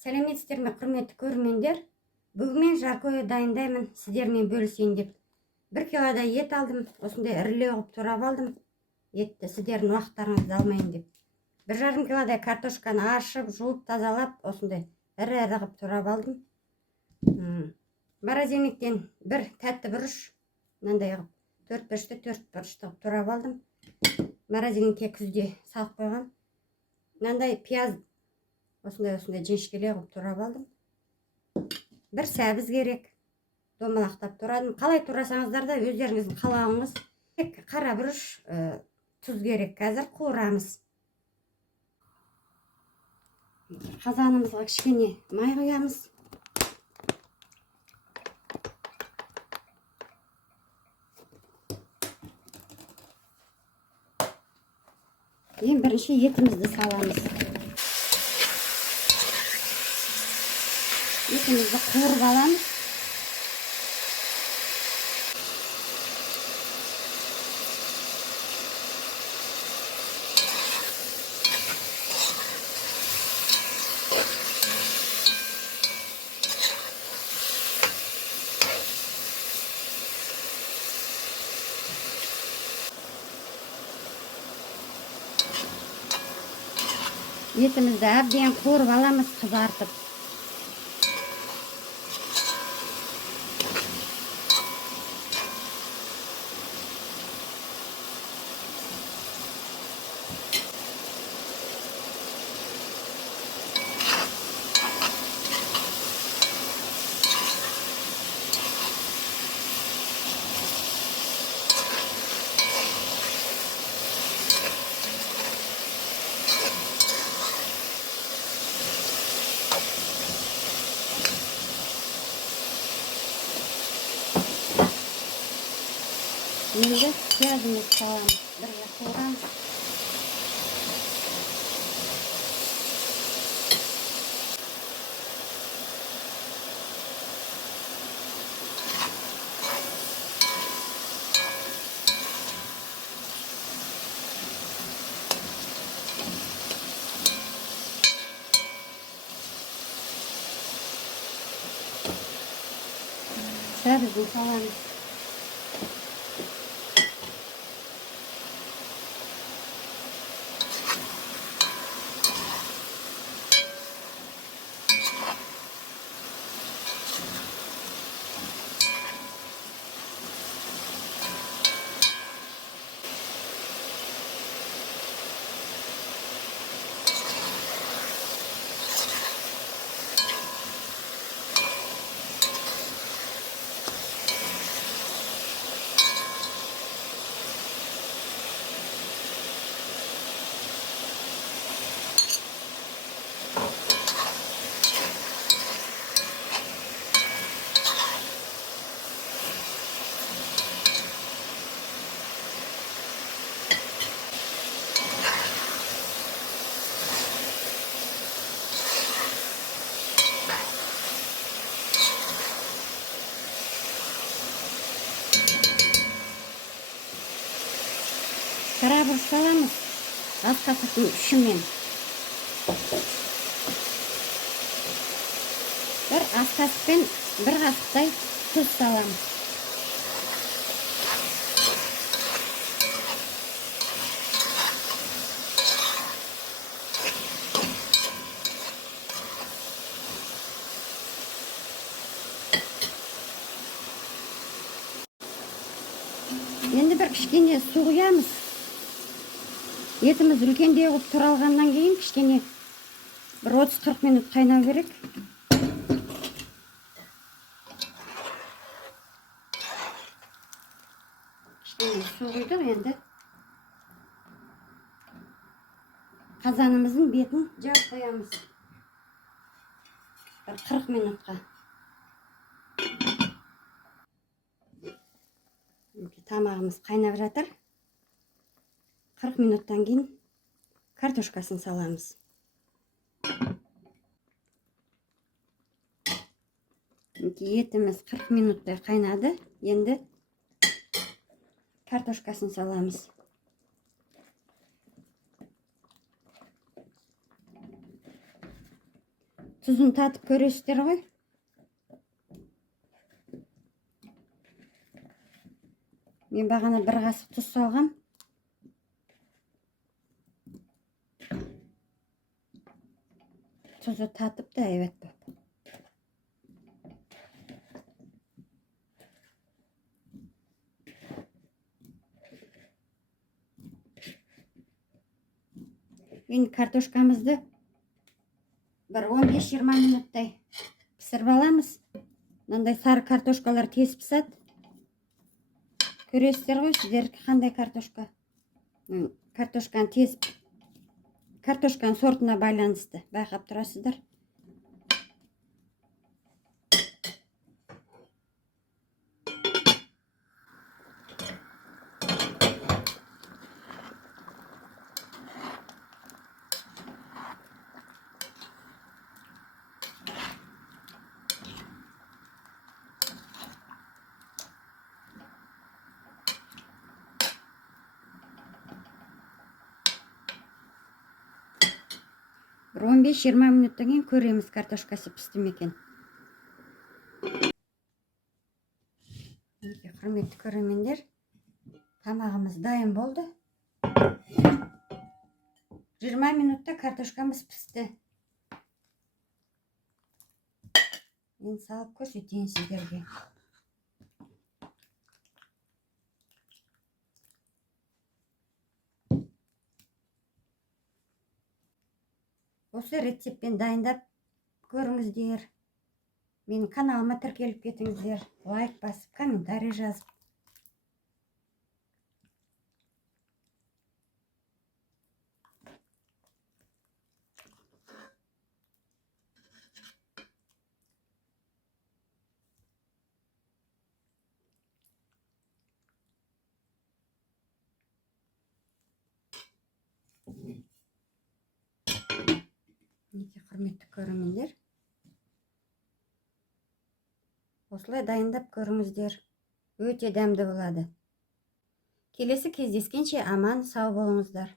Сәлеметсіздер ме, құрметті көрермендер? Бүгін мен жаркое дайындаймын, сіздермен бөлісейін деп. 1 килодай ет алдым, осындай ірілеу қылып турап алдым. Етті сіздердің уақыттарыңызды алмайын деп. 1,5 килодай картошканы ашып, жуып, тазалап, осындай ірі-ірі қылып турап алдым. Морозильниктен бір тәтті бұрыш, мынандай қылып 4 бұрышты 4 бұрышты қылып турап алдым. Морозильникке күзде салып қойған. Мынандай пияз, осындай жіңішкелей қылып турап алдым. Бір сәбіз керек. Домалақтап турадым. Қалай турасаңыздар да өздеріңіздің қалауыңыз. Қара бұрыш, тұз керек. Қазір қуырамыз. Қазанымызға кішкене май құямыз. Ең бірінші етімізді саламыз. Етімізді қуырып аламыз. Етімізді әбден қуырып аламыз, қызартып. Енді пиязымызды саламыз. Бір жақ қуырамыз. Сәбізді саламыз. Қара бұрыш саламыз. Ас қасықтың үшімен. Бір ас қасықпен бір қасықтай тұз саламыз. Енді бір кішкене су құямыз. Етіміз үлкендей қылып туралғаннан кейін кішкене бір 30-40 минут қайнау керек. Кішкене су құйдық, енді қазанымыздың бетін жауып қоямыз. Бір 40 минутқа. Тамағымыз қайнап жатыр. 40 минуттан кейін картошкасын саламыз. Етіміз 40 минуттай қайнады. Енді картошкасын саламыз. Тұзын татып көресіздер ғой. Мен бағана бір қасық тұз салғам. Тұзы татып да әйбат болып. Енді картошкамызды бір 15-20 минуттай пісіріп аламыз. Мынандай сары картошкалар тез піседі. Көресіздер ғой, сіздердікі қандай картошка. Картошканың сортына байланысты байқап тұрасыздар. Бір 15-20 минуттан кейін көреміз, картошкасы пісті ме екен. Құрметті көрермендер, тамағымыз дайын болды. 20 минутта картошкамыз пісті. Мен салып көрсетейін сіздерге. Осы рецептпен дайындап көріңіздер. Менің каналыма тіркеліп кетіңіздер. Лайк басып, комментарий жазып. Неге құрметті көрермендер, осылай дайындап көріңіздер. Өте дәмді болады. Келесі кездескенше аман сау болыңыздар.